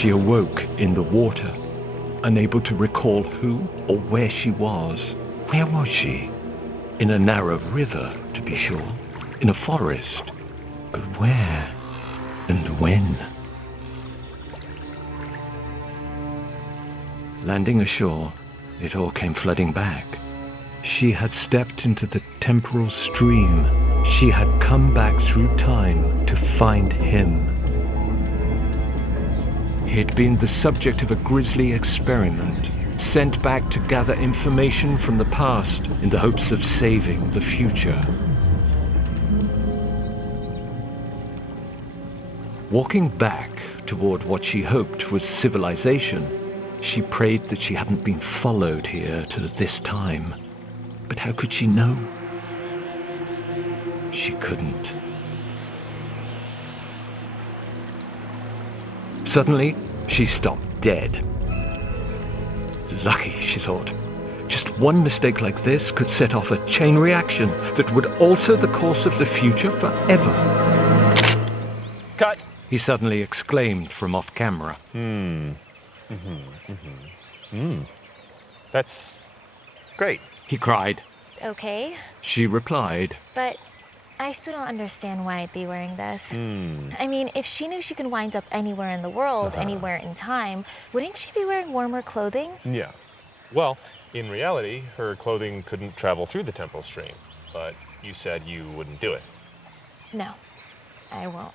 She awoke in the water, unable to recall who or where she was. Where was she? In a narrow river, to be sure. In a forest. But where and when? Landing ashore, it all came flooding back. She had stepped into the temporal stream. She had come back through time to find him. He'd been the subject of a grisly experiment, sent back to gather information from the past in the hopes of saving the future. Walking back toward what she hoped was civilization, she prayed that she hadn't been followed here to this time. But how could she know? She couldn't. Suddenly, she stopped dead. Lucky, she thought. Just one mistake like this could set off a chain reaction that would alter the course of the future forever. Cut! He suddenly exclaimed from off camera. That's great. He cried. Okay, She replied. but I still don't understand why I'd be wearing this. I mean, if she knew she could wind up anywhere in the world, anywhere in time, wouldn't she be wearing warmer clothing? Yeah. Well, in reality, her clothing couldn't travel through the temporal stream, but you said you wouldn't do it. No, I won't.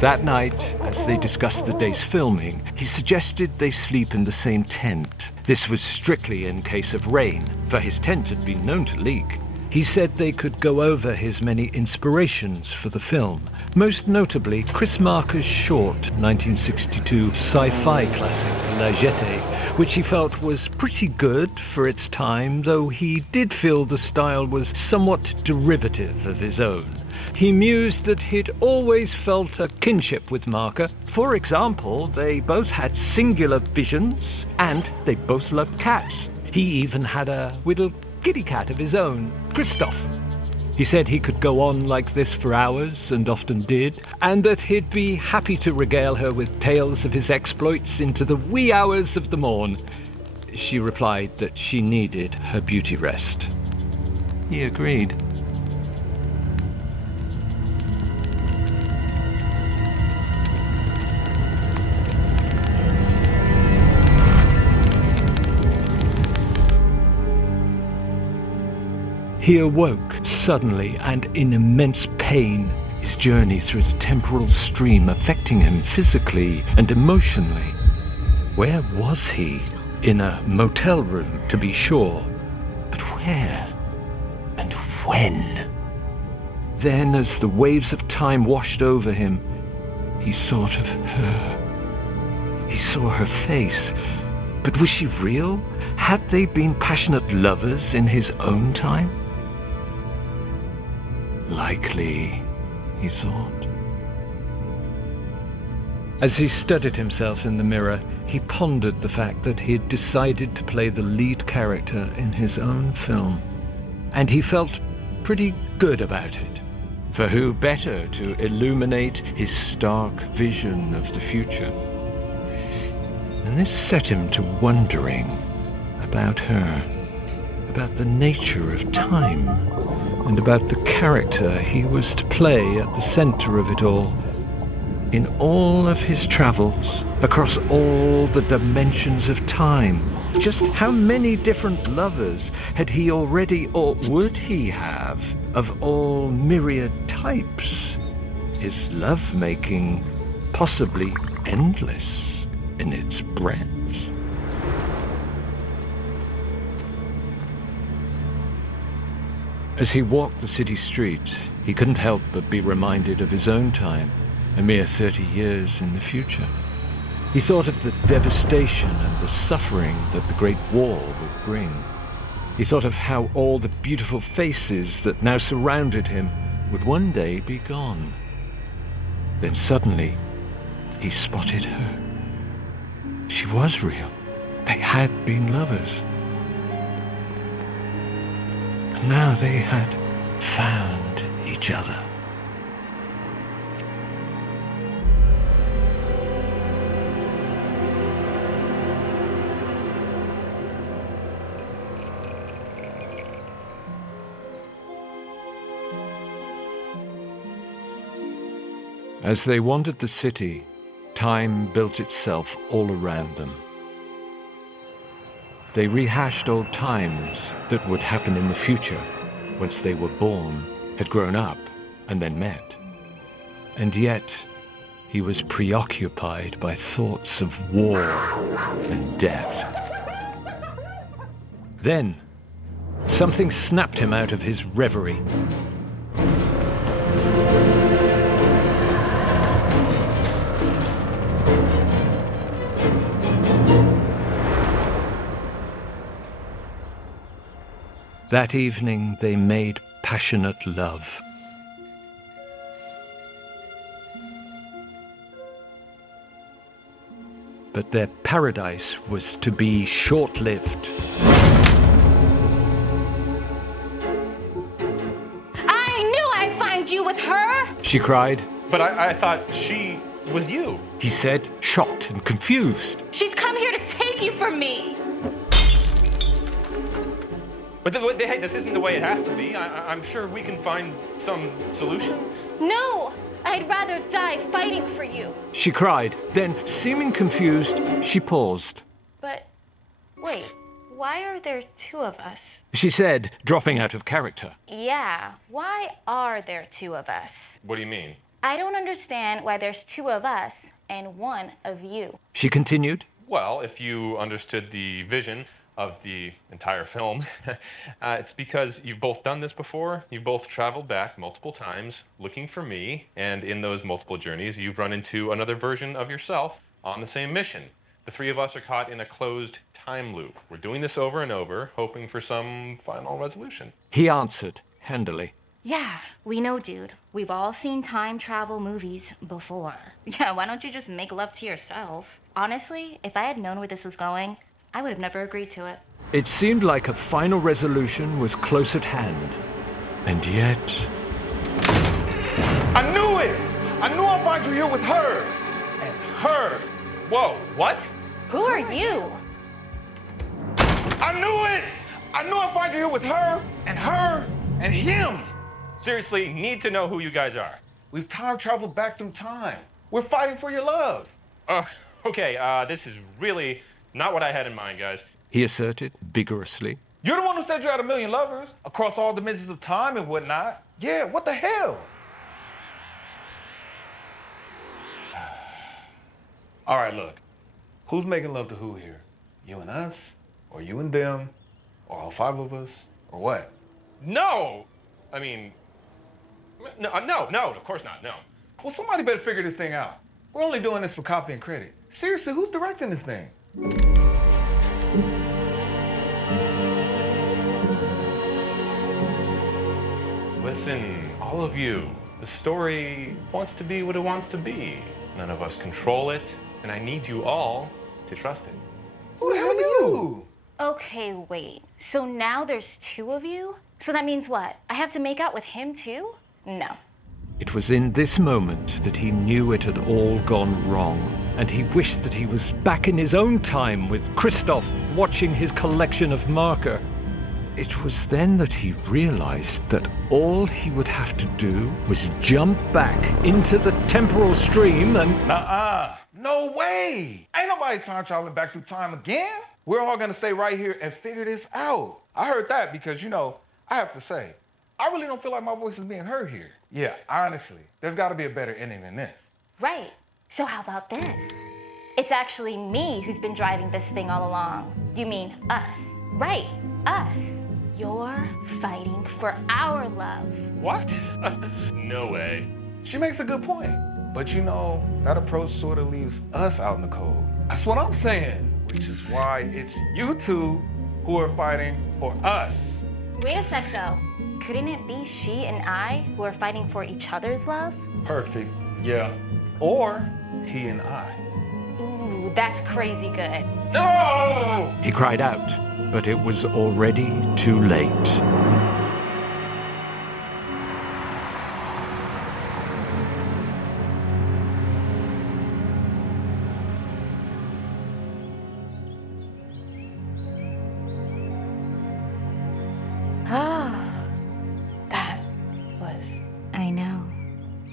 That night, as they discussed the day's filming, he suggested they sleep in the same tent. This was strictly in case of rain, for his tent had been known to leak. He said they could go over his many inspirations for the film, most notably Chris Marker's short 1962 sci-fi classic, Jetée, which he felt was pretty good for its time, though he did feel the style was somewhat derivative of his own. He mused that he'd always felt a kinship with Marker. For example, they both had singular visions, and they both loved cats. He even had a little kitty cat of his own, Christoph. He said he could go on like this for hours, and often did, and that he'd be happy to regale her with tales of his exploits into the wee hours of the morn. She replied that she needed her beauty rest. He agreed. He awoke suddenly and in immense pain, his journey through the temporal stream affecting him physically and emotionally. Where was he? In a motel room, to be sure. But where? And when? Then, as the waves of time washed over him, he thought of her. He saw her face. But was she real? Had they been passionate lovers in his own time? Likely, he thought. As he studied himself in the mirror, he pondered the fact that he had decided to play the lead character in his own film. And he felt pretty good about it. For who better to illuminate his stark vision of the future? And this set him to wondering about her, about the nature of time, and about the character he was to play at the center of it all. In all of his travels, across all the dimensions of time, just how many different lovers had he already, or would he have, of all myriad types? His love-making possibly endless in its breadth. As he walked the city streets, he couldn't help but be reminded of his own time, a mere 30 years in the future. He thought of the devastation and the suffering that the Great War would bring. He thought of how all the beautiful faces that now surrounded him would one day be gone. Then suddenly, he spotted her. She was real. They had been lovers. Now they had found each other. As they wandered the city, time built itself all around them. They rehashed old times that would happen in the future, once they were born, had grown up, and then met. And yet, he was preoccupied by thoughts of war and death. Then, something snapped him out of his reverie. That evening they made passionate love. But their paradise was to be short-lived. I knew I'd find you with her! She cried. But I thought she was you. He said, shocked and confused. She's come here to take you from me! But hey, this isn't the way it has to be. I'm sure we can find some solution. No! I'd rather die fighting for you. She cried. Then, seeming confused, she paused. But wait, why are there two of us? She said, dropping out of character. Yeah, why are there two of us? What do you mean? I don't understand why there's two of us and one of you. She continued. Well, if you understood the vision of the entire film, it's because you've both done this before. You've both traveled back multiple times looking for me, and in those multiple journeys, you've run into another version of yourself on the same mission. The three of us are caught in a closed time loop. We're doing this over and over, hoping for some final resolution. He answered, handily. Yeah, we know, dude. We've all seen time travel movies before. Yeah, why don't you just make love to yourself? Honestly, if I had known where this was going, I would have never agreed to it. It seemed like a final resolution was close at hand. And yet... I knew it! I knew I'd find you here with her! And her! Whoa, what? Who are you? I knew it! I knew I'd find you here with her, and him! Seriously, need to know who you guys are. We've time traveled back through time. We're fighting for your love. Okay, this is really not what I had in mind, guys. He asserted vigorously. You're the one who said you had 1 million lovers across all dimensions of time and whatnot. Yeah, what the hell? All right, look. Who's making love to who here? You and us? Or you and them? Or all five of us? Or what? No! I mean, no, of course not, no. Well, somebody better figure this thing out. We're only doing this for copy and credit. Seriously, who's directing this thing? Listen, all of you, the story wants to be what it wants to be. None of us control it, and I need you all to trust it. Who the hell are you? Okay, wait. So now there's two of you? So that means what? I have to make out with him too? No. It was in this moment that he knew it had all gone wrong, and he wished that he was back in his own time with Christoph watching his collection of marker. It was then that he realized that all he would have to do was jump back into the temporal stream and... Nuh-uh. No way. Ain't nobody time traveling back through time again. We're all gonna stay right here and figure this out. I heard that because, I have to say, I really don't feel like my voice is being heard here. Yeah, honestly, there's gotta be a better ending than this. Right. So how about this? It's actually me who's been driving this thing all along. You mean us. Right, us. You're fighting for our love. What? No way. She makes a good point. But that approach sort of leaves us out in the cold. That's what I'm saying. Which is why it's you two who are fighting for us. Wait a sec though. Couldn't it be she and I who are fighting for each other's love? Perfect, yeah. Or he and I. Ooh, that's crazy good. No! He cried out, but it was already too late.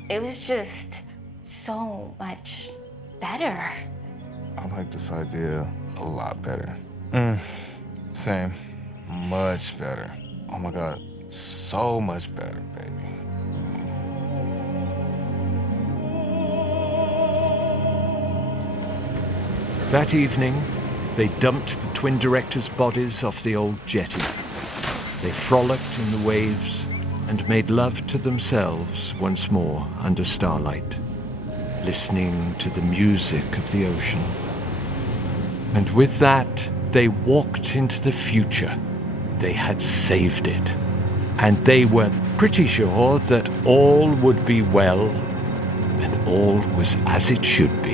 It was just so much better. I like this idea a lot better. Same. Much better. Oh my God. So much better, baby. That evening, they dumped the twin directors' bodies off the old jetty. They frolicked in the waves and made love to themselves once more under starlight, listening to the music of the ocean. And with that, they walked into the future. They had saved it. And they were pretty sure that all would be well and all was as it should be.